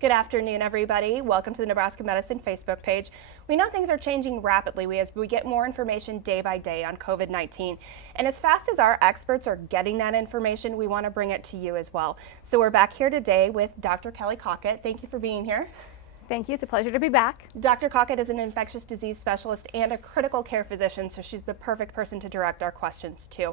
Good afternoon, everybody. Welcome to the Nebraska Medicine Facebook page. We know things are changing rapidly as we get more information day by day on COVID-19. And as fast as our experts are getting that information, we want to bring it to you as well. So we're back here today with Dr. Kelly Cockett. Thank you for being here. Thank you. It's a pleasure to be back. Dr. Cockett is an infectious disease specialist and a critical care physician, so she's the perfect person to direct our questions to.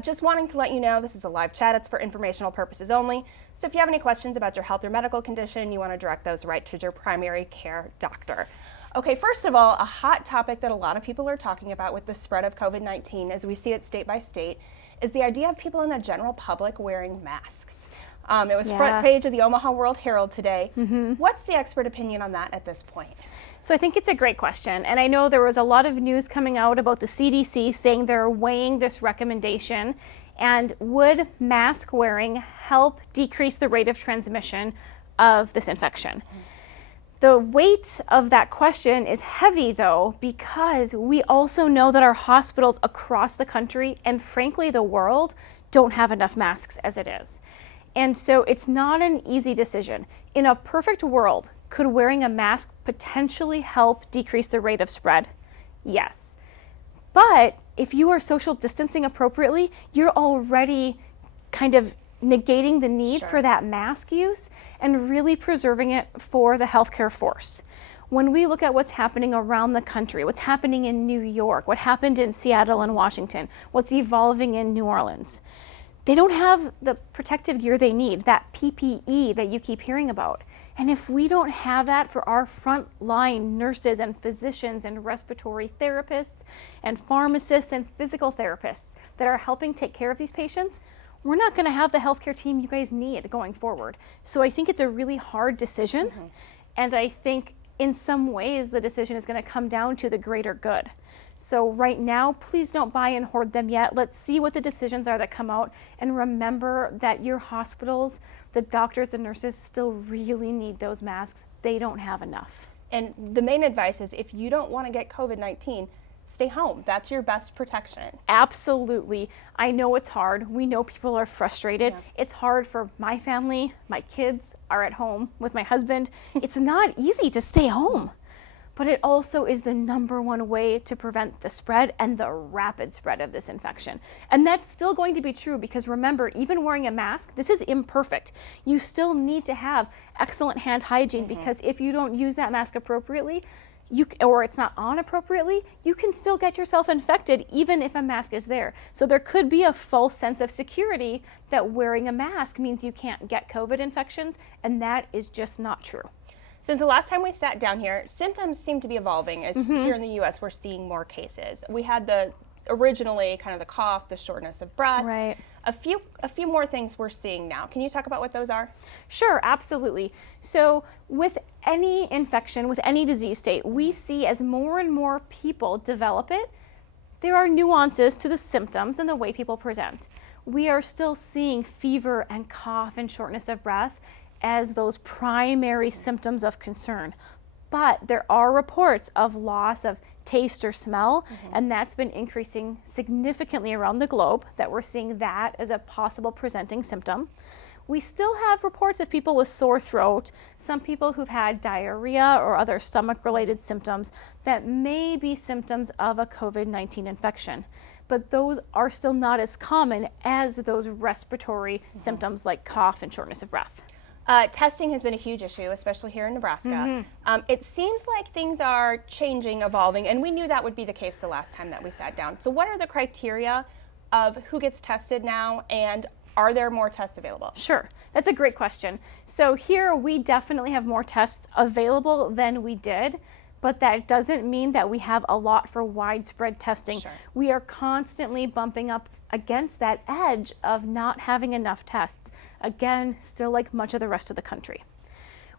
Just wanting to let you know, this is a live chat. It's for informational purposes only. So if you have any questions about your health or medical condition, you want to direct those right to your primary care doctor. Okay, first of all, a hot topic that a lot of people are talking about with the spread of COVID-19, as we see it state by state, is the idea of people in the general public wearing masks. It was front page of the Omaha World Herald today. What's the expert opinion on that at this point? So I think it's a great question. And I know there was a lot of news coming out about the CDC saying they're weighing this recommendation. And would mask wearing help decrease the rate of transmission of this infection? The weight of that question is heavy, though, because we also know that our hospitals across the country and frankly the world don't have enough masks as it is. And so it's not an easy decision. In a perfect world, could wearing a mask potentially help decrease the rate of spread? Yes. But if you are social distancing appropriately, you're already kind of negating the need for that mask use and really preserving it for the healthcare force. When we look at what's happening around the country, what's happening in New York, what happened in Seattle and Washington, what's evolving in New Orleans, they don't have the protective gear they need, that PPE that you keep hearing about. And if we don't have that for our frontline nurses and physicians and respiratory therapists and pharmacists and physical therapists that are helping take care of these patients, we're not going to have the healthcare team you guys need going forward. So I think it's a really hard decision. And I think in some ways the decision is going to come down to the greater good. So right now, please don't buy and hoard them yet. Let's see what the decisions are that come out. And remember that your hospitals, the doctors and nurses still really need those masks. They don't have enough. And the main advice is if you don't want to get COVID-19, stay home. That's your best protection. Absolutely. I know it's hard. We know people are frustrated. It's hard for my family. My kids are at home with my husband. It's not easy to stay home. But it also is the #1 way to prevent the spread and the rapid spread of this infection. And that's still going to be true because remember, even wearing a mask, this is imperfect. You still need to have excellent hand hygiene because if you don't use that mask appropriately, or it's not on appropriately, you can still get yourself infected even if a mask is there. So there could be a false sense of security that wearing a mask means you can't get COVID infections, and that is just not true. Since the last time we sat down here, symptoms seem to be evolving as here in the U.S. we're seeing more cases. We had originally kind of the cough, the shortness of breath. Right. A few more things we're seeing now. Can you talk about what those are? Sure, absolutely. So with any infection, with any disease state, we see as more and more people develop it, there are nuances to the symptoms and the way people present. We are still seeing fever and cough and shortness of breath as those primary symptoms of concern. But there are reports of loss of taste or smell, and that's been increasing significantly around the globe, that we're seeing that as a possible presenting symptom. We still have reports of people with sore throat, some people who've had diarrhea or other stomach-related symptoms that may be symptoms of a COVID-19 infection. But those are still not as common as those respiratory symptoms like cough and shortness of breath. Testing has been a huge issue, especially here in Nebraska. It seems like things are changing, evolving, and we knew that would be the case the last time that we sat down. So what are the criteria of who gets tested now, and are there more tests available? Sure, that's a great question. So here we definitely have more tests available than we did, but that doesn't mean that we have a lot for widespread testing. We are constantly bumping up against that edge of not having enough tests. Again, still like much of the rest of the country.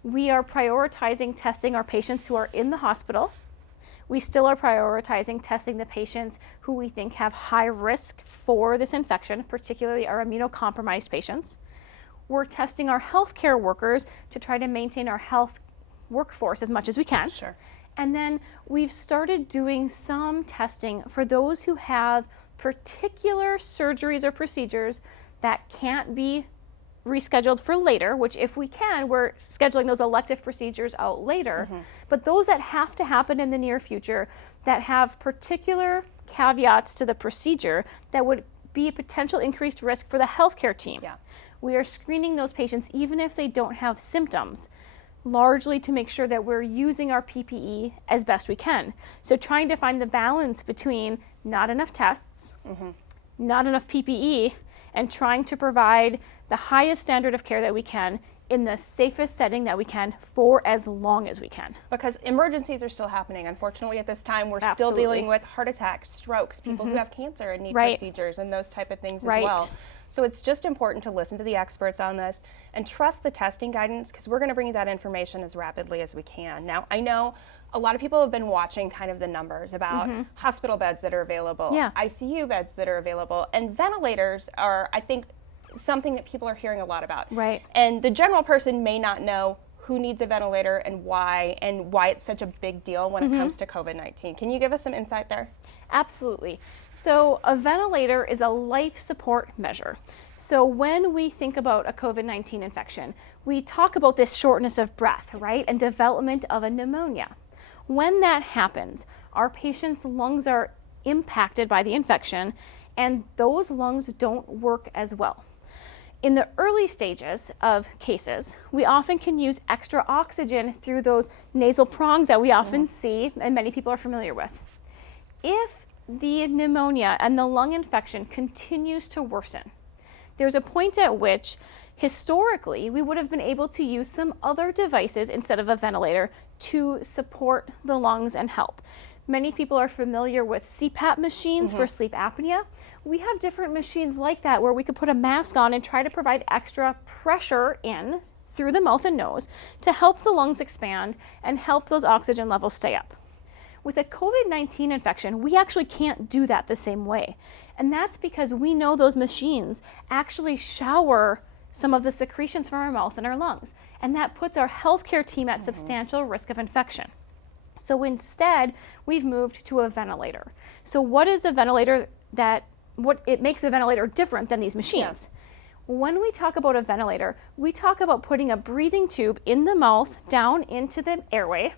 We are prioritizing testing our patients who are in the hospital. We still are prioritizing testing the patients who we think have high risk for this infection, particularly our immunocompromised patients. We're testing our healthcare workers to try to maintain our health workforce as much as we can. And then we've started doing some testing for those who have particular surgeries or procedures that can't be rescheduled for later, which if we can, we're scheduling those elective procedures out later. But those that have to happen in the near future that have particular caveats to the procedure that would be a potential increased risk for the healthcare team. Yeah. We are screening those patients even if they don't have symptoms, largely to make sure that we're using our PPE as best we can. So trying to find the balance between not enough tests, not enough PPE, and trying to provide the highest standard of care that we can in the safest setting that we can for as long as we can. Because emergencies are still happening. Unfortunately, at this time, we're still Absolutely. dealing with heart attacks, strokes, people who have cancer and need Right. procedures and those type of things Right. as well. So it's just important to listen to the experts on this and trust the testing guidance, because we're going to bring you that information as rapidly as we can. Now, I know a lot of people have been watching kind of the numbers about hospital beds that are available, Yeah. ICU beds that are available, and ventilators are, I think, something that people are hearing a lot about. Right. And the general person may not know who needs a ventilator and why it's such a big deal when it comes to COVID-19. Can you give us some insight there? Absolutely. So a ventilator is a life support measure. So when we think about a COVID-19 infection, we talk about this shortness of breath, right? And development of a pneumonia. When that happens, our patient's lungs are impacted by the infection, and those lungs don't work as well. In the early stages of cases, we often can use extra oxygen through those nasal prongs that we often see and many people are familiar with. If the pneumonia and the lung infection continues to worsen, there's a point at which historically we would have been able to use some other devices instead of a ventilator to support the lungs and help. Many people are familiar with CPAP machines for sleep apnea. We have different machines like that where we could put a mask on and try to provide extra pressure in through the mouth and nose to help the lungs expand and help those oxygen levels stay up. With a COVID-19 infection, we actually can't do that the same way. And that's because we know those machines actually shower some of the secretions from our mouth and our lungs. And that puts our healthcare team at substantial risk of infection. So instead, we've moved to a ventilator. So what is a ventilator what it makes a ventilator different than these machines? When we talk about a ventilator, we talk about putting a breathing tube in the mouth down into the airway,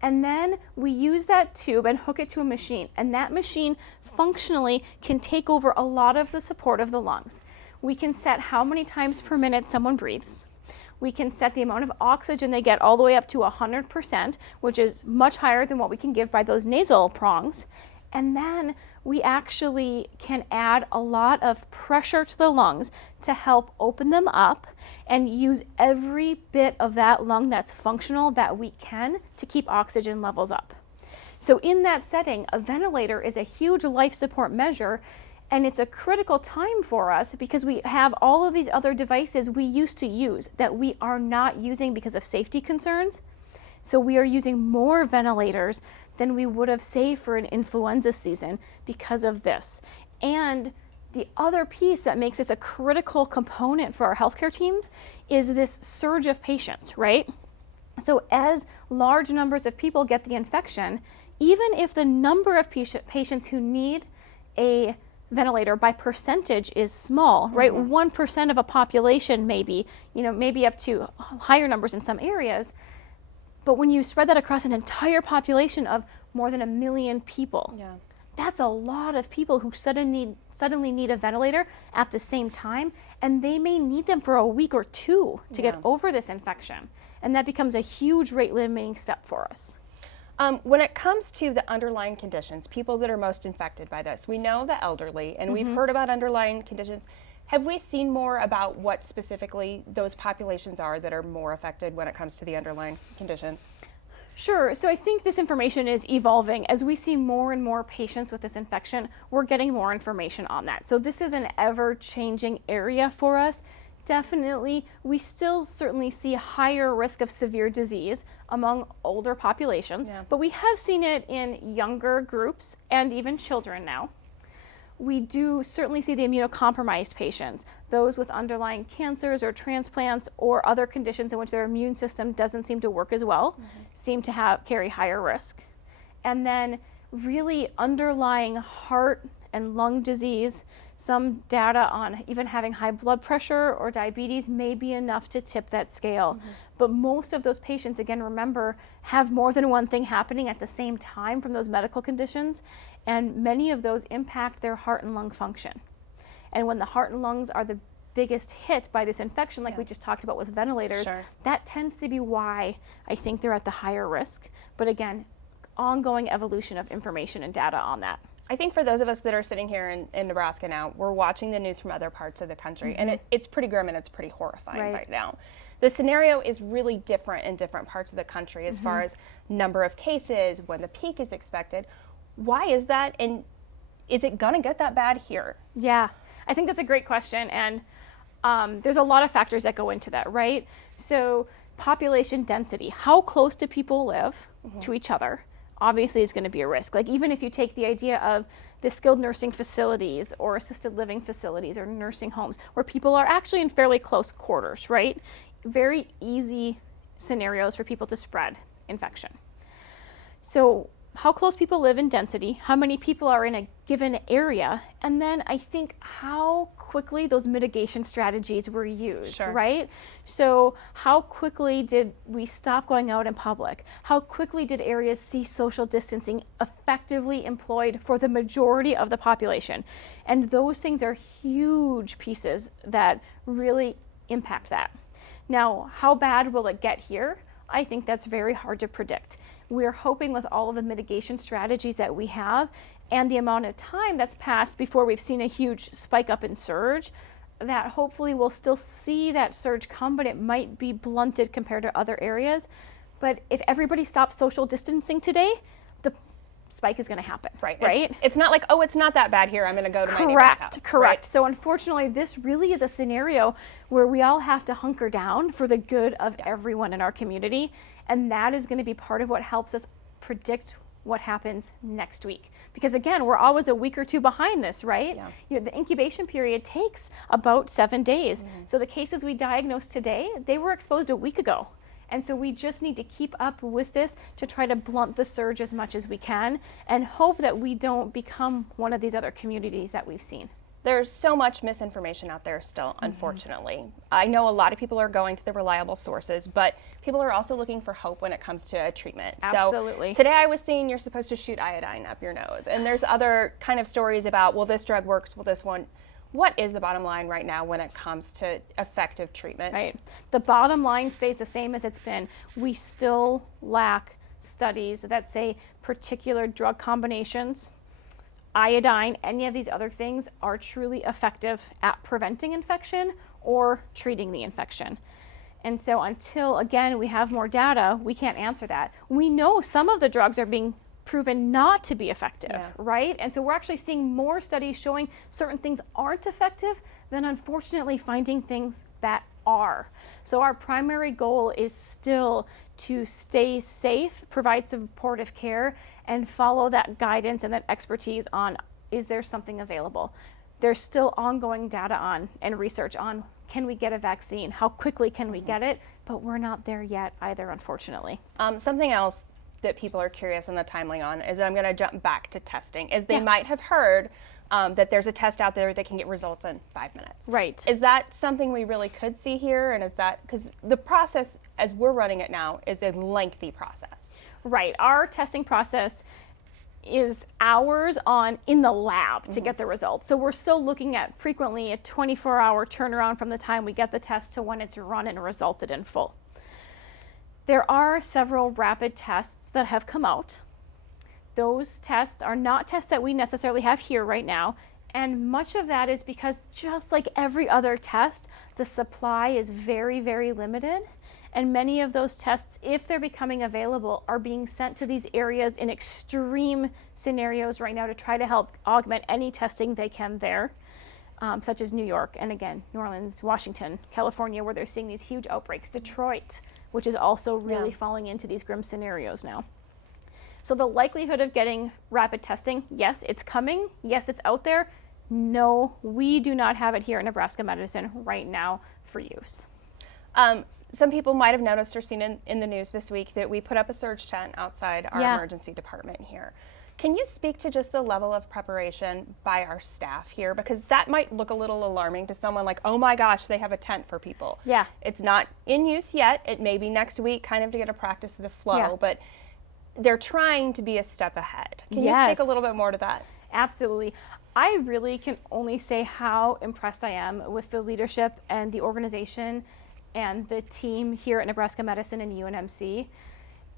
and then we use that tube and hook it to a machine. And that machine functionally can take over a lot of the support of the lungs. We can set how many times per minute someone breathes. We can set the amount of oxygen they get all the way up to 100%, which is much higher than what we can give by those nasal prongs. And then we actually can add a lot of pressure to the lungs to help open them up and use every bit of that lung that's functional that we can to keep oxygen levels up. So in that setting, a ventilator is a huge life support measure, and it's a critical time for us because we have all of these other devices we used to use that we are not using because of safety concerns. So we are using more ventilators than we would have, say, for an influenza season because of this. And the other piece that makes this a critical component for our healthcare teams is this surge of patients, right? So as large numbers of people get the infection, even if the number of patients who need a ventilator by percentage is small, right? 1% of a population maybe up to higher numbers in some areas. But when you spread that across an entire population of more than 1 million people, that's a lot of people who suddenly need a ventilator at the same time, and they may need them for a week or two to get over this infection. And that becomes a huge rate limiting step for us. When it comes to the underlying conditions, people that are most infected by this, we know the elderly, and we've heard about underlying conditions. Have we seen more about what specifically those populations are that are more affected when it comes to the underlying conditions? Sure. So I think this information is evolving. As we see more and more patients with this infection, we're getting more information on that. So this is an ever-changing area for us. Definitely, we still certainly see a higher risk of severe disease among older populations, but we have seen it in younger groups and even children now. We do certainly see the immunocompromised patients, those with underlying cancers or transplants or other conditions in which their immune system doesn't seem to work as well, seem to carry higher risk. And then really underlying heart and lung disease, some data on even having high blood pressure or diabetes may be enough to tip that scale. But most of those patients, again, remember, have more than one thing happening at the same time from those medical conditions, and many of those impact their heart and lung function. And when the heart and lungs are the biggest hit by this infection, like we just talked about with ventilators, that tends to be why I think they're at the higher risk. But again, ongoing evolution of information and data on that. I think for those of us that are sitting here in Nebraska now, we're watching the news from other parts of the country, and it's pretty grim and it's pretty horrifying right now. The scenario is really different in different parts of the country as far as number of cases, when the peak is expected. Why is that, and is it going to get that bad here? Yeah, I think that's a great question, and there's a lot of factors that go into that, right? So population density, how close do people live to each other, obviously is going to be a risk. Like even if you take the idea of the skilled nursing facilities or assisted living facilities or nursing homes where people are actually in fairly close quarters, right? Very easy scenarios for people to spread infection. So how close people live in density, how many people are in a given area, and then I think how quickly those mitigation strategies were used, right? So how quickly did we stop going out in public? How quickly did areas see social distancing effectively employed for the majority of the population? And those things are huge pieces that really impact that. Now, how bad will it get here? I think that's very hard to predict. We're hoping with all of the mitigation strategies that we have and the amount of time that's passed before we've seen a huge spike up in surge, that hopefully we'll still see that surge come, but it might be blunted compared to other areas. But if everybody stops social distancing today, the spike is going to happen, right? It's not like, oh, it's not that bad here, I'm going to go to my neighbor's house. Correct. So unfortunately, this really is a scenario where we all have to hunker down for the good of everyone in our community. And that is going to be part of what helps us predict what happens next week. Because again, we're always a week or two behind this, right? You know, the incubation period takes about 7 days. So the cases we diagnosed today, they were exposed a week ago. And so we just need to keep up with this to try to blunt the surge as much as we can and hope that we don't become one of these other communities that we've seen. There's so much misinformation out there still, unfortunately. I know a lot of people are going to the reliable sources, but people are also looking for hope when it comes to a treatment. Absolutely. So today I was seeing you're supposed to shoot iodine up your nose, and there's other kind of stories about, well, this drug works, well, this one. What is the bottom line right now when it comes to effective treatment? Right. The bottom line stays the same as it's been. We still lack studies that say particular drug combinations, iodine, any of these other things are truly effective at preventing infection or treating the infection. And so until, again, we have more data, we can't answer that. We know some of the drugs are being proven not to be effective, right? And so we're actually seeing more studies showing certain things aren't effective than unfortunately finding things that are. So our primary goal is still to stay safe, provide supportive care, and follow that guidance and that expertise on, is there something available? There's still ongoing data on and research on, can we get a vaccine? How quickly can we get it? But we're not there yet either, unfortunately. Something else that people are curious on the timeline on is, I'm going to jump back to testing, is they might have heard that there's a test out there that can get results in 5 minutes. Right. Is that something we really could see here? And is that, because the process as we're running it now is a lengthy process. Right. Our testing process is hours on in the lab to get the results. So we're still looking at frequently a 24-hour turnaround from the time we get the test to when it's run and resulted in full. There are several rapid tests that have come out. Those tests are not tests that we necessarily have here right now, and much of that is because just like every other test, the supply is very, very limited, and many of those tests, if they're becoming available, are being sent to these areas in extreme scenarios right now to try to help augment any testing they can there, such as New York, and again, New Orleans, Washington, California, where they're seeing these huge outbreaks, Detroit, which is also really falling into these grim scenarios now. So the likelihood of getting rapid testing, yes, it's coming. Yes, it's out there. No, we do not have it here in Nebraska Medicine right now for use. Some people might have noticed or seen in the news this week that we put up a surge tent outside our emergency department here. Can you speak to just the level of preparation by our staff here? Because that might look a little alarming to someone like, oh my gosh, they have a tent for people. Yeah. It's not in use yet. It may be next week, kind of to get a practice of the flow, Yeah. but they're trying to be a step ahead. Can you Yes. speak a little bit more to that? Absolutely. I really can only say how impressed I am with the leadership and the organization and the team here at Nebraska Medicine and UNMC.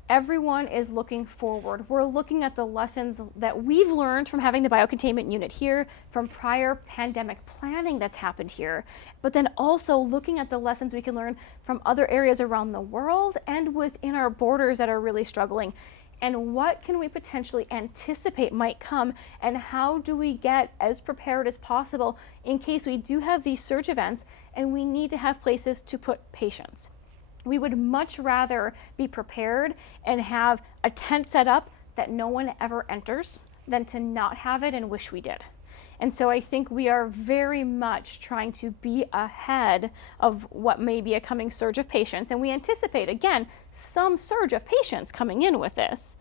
Everyone is looking forward. We're looking at the lessons that we've learned from having the biocontainment unit here, from prior pandemic planning that's happened here, but then also looking at the lessons we can learn from other areas around the world and within our borders that are really struggling. And what can we potentially anticipate might come, and how do we get as prepared as possible in case we do have these surge events and we need to have places to put patients. We would much rather be prepared and have a tent set up that no one ever enters than to not have it and wish we did. And so I think we are very much trying to be ahead of what may be a coming surge of patients. And we anticipate, again, some surge of patients coming in with this.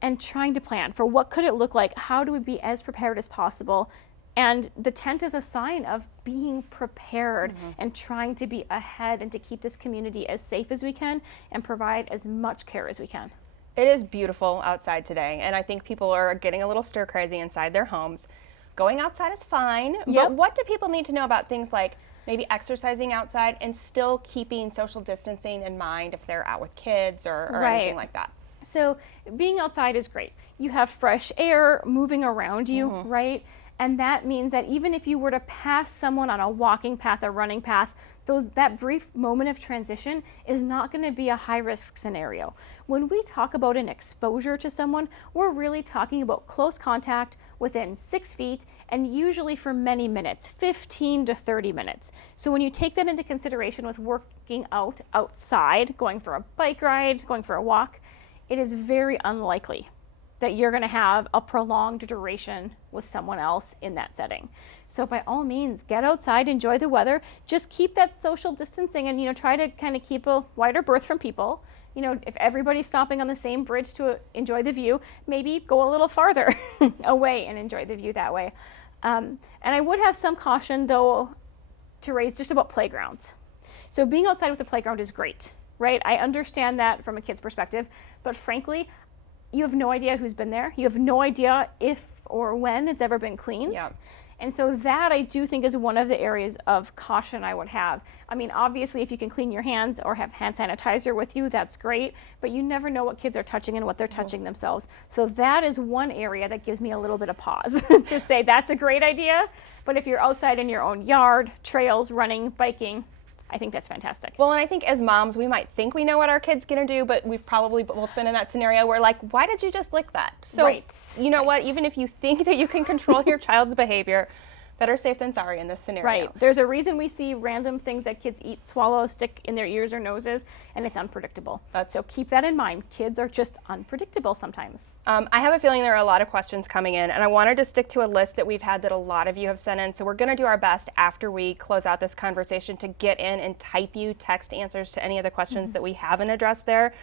And trying to plan for what could it look like? How do we be as prepared as possible? And the tent is a sign of being prepared and trying to be ahead and to keep this community as safe as we can and provide as much care as we can. It is beautiful outside today, and I think people are getting a little stir crazy inside their homes. Going outside is fine, but what do people need to know about things like maybe exercising outside and still keeping social distancing in mind if they're out with kids or anything like that? So being outside is great. You have fresh air moving around you, right? And that means that even if you were to pass someone on a walking path, a running path, that brief moment of transition is not going to be a high-risk scenario. When we talk about an exposure to someone, we're really talking about close contact within 6 feet and usually for many minutes, 15 to 30 minutes. So when you take that into consideration with working out outside, going for a bike ride, going for a walk, it is very unlikely that you're going to have a prolonged duration with someone else in that setting. So by all means, get outside, enjoy the weather, just keep that social distancing and, try to kind of keep a wider berth from people. If everybody's stopping on the same bridge to enjoy the view, maybe go a little farther away and enjoy the view that way. And I would have some caution, though, to raise just about playgrounds. So being outside with the playground is great, right? I understand that from a kid's perspective, but frankly, you have no idea who's been there. You have no idea if or when it's ever been cleaned. Yeah. And so that I do think is one of the areas of caution I would have. I mean, obviously, if you can clean your hands or have hand sanitizer with you, that's great, but you never know what kids are touching and what they're touching themselves. So that is one area that gives me a little bit of pause to say that's a great idea. But if you're outside in your own yard, trails, running, biking, I think that's fantastic. Well, and I think as moms, we might think we know what our kid's going to do, but we've probably both been in that scenario where, like, why did you just lick that? So, you know what? Even if you think that you can control your child's behavior, better safe than sorry in this scenario. Right. There's a reason we see random things that kids eat, swallow, stick in their ears or noses, and it's unpredictable. So keep that in mind. Kids are just unpredictable sometimes. I have a feeling there are a lot of questions coming in, and I wanted to stick to a list that we've had that a lot of you have sent in. So we're going to do our best after we close out this conversation to get in and type you text answers to any of the questions that we haven't addressed there.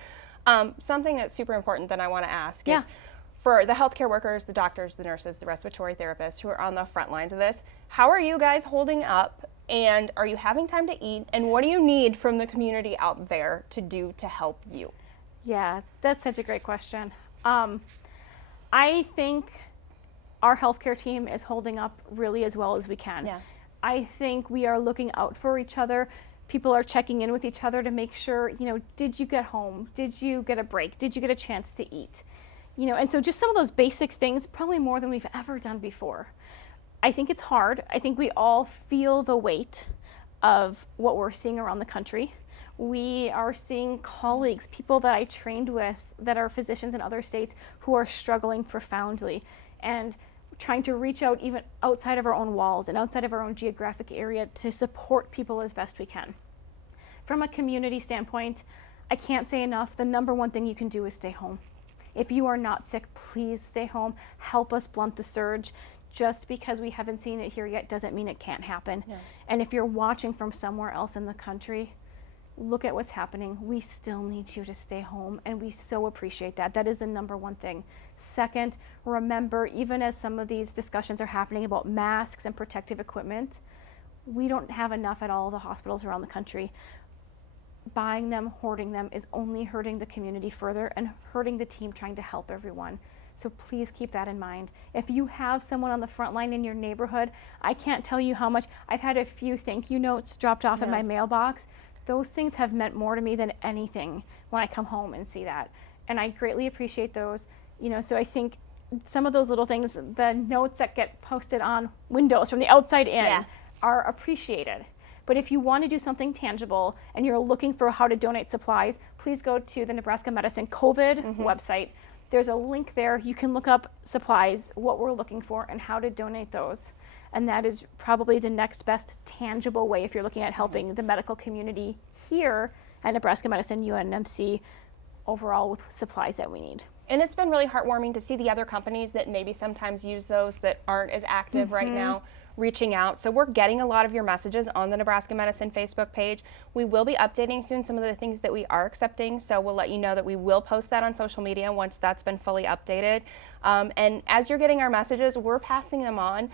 Something that's super important that I want to ask is, for the healthcare workers, the doctors, the nurses, the respiratory therapists who are on the front lines of this, how are you guys holding up, and are you having time to eat, and what do you need from the community out there to do to help you? Yeah, that's such a great question. I think our healthcare team is holding up really as well as we can. Yeah. I think we are looking out for each other. People are checking in with each other to make sure, did you get home? Did you get a break? Did you get a chance to eat? And so just some of those basic things, probably more than we've ever done before. I think it's hard. I think we all feel the weight of what we're seeing around the country. We are seeing colleagues, people that I trained with that are physicians in other states who are struggling profoundly and trying to reach out even outside of our own walls and outside of our own geographic area to support people as best we can. From a community standpoint, I can't say enough, the number one thing you can do is stay home. If you are not sick, please stay home. Help us blunt the surge. Just because we haven't seen it here yet doesn't mean it can't happen. Yeah. And if you're watching from somewhere else in the country, look at what's happening. We still need you to stay home, and we so appreciate that. That is the number one thing. Second, remember, even as some of these discussions are happening about masks and protective equipment, we don't have enough at all the hospitals around the country. Buying them, hoarding them is only hurting the community further and hurting the team trying to help everyone. So please keep that in mind. If you have someone on the front line in your neighborhood, I can't tell you how much. I've had a few thank you notes dropped off in my mailbox. Those things have meant more to me than anything when I come home and see that. And I greatly appreciate those. So I think some of those little things, the notes that get posted on windows from the outside in are appreciated. But if you want to do something tangible and you're looking for how to donate supplies, please go to the Nebraska Medicine COVID website. There's a link there. You can look up supplies, what we're looking for, and how to donate those. And that is probably the next best tangible way if you're looking at helping the medical community here at Nebraska Medicine UNMC overall with supplies that we need. And it's been really heartwarming to see the other companies that maybe sometimes use those that aren't as active right now reaching out. So we're getting a lot of your messages on the Nebraska Medicine Facebook page. We will be updating soon some of the things that we are accepting, so we'll let you know that we will post that on social media once that's been fully updated. And as you're getting our messages, we're passing them on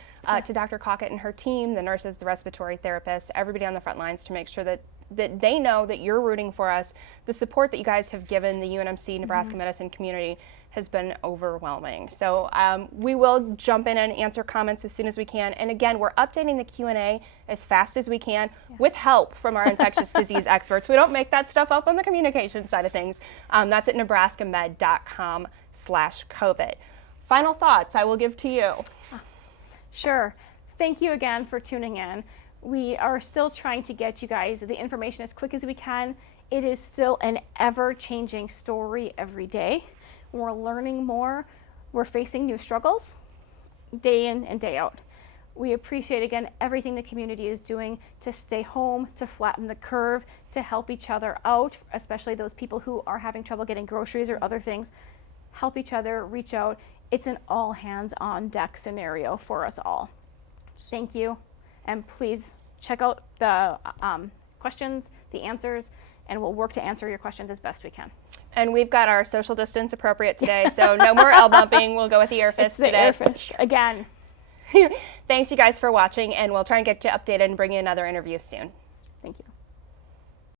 to Dr. Cockett and her team, the nurses, the respiratory therapists, everybody on the front lines, to make sure that they know that you're rooting for us. The support that you guys have given the UNMC Nebraska Medicine community has been overwhelming. So we will jump in and answer comments as soon as we can. And again, we're updating the Q&A as fast as we can with help from our infectious disease experts. We don't make that stuff up on the communication side of things. That's at nebraskamed.com/COVID. Final thoughts I will give to you. Sure. Thank you again for tuning in. We are still trying to get you guys the information as quick as we can. It is still an ever-changing story every day. We're learning more. We're facing new struggles day in and day out. We appreciate, again, everything the community is doing to stay home, to flatten the curve, to help each other out, especially those people who are having trouble getting groceries or other things. Help each other, reach out. It's an all hands on deck scenario for us all. Thank you. And please check out the questions, the answers, and we'll work to answer your questions as best we can. And we've got our social distance appropriate today, so no more elbow bumping. We'll go with the air fist today. Air fist again. Thanks you guys for watching, and we'll try and get you updated and bring you another interview soon. Thank you.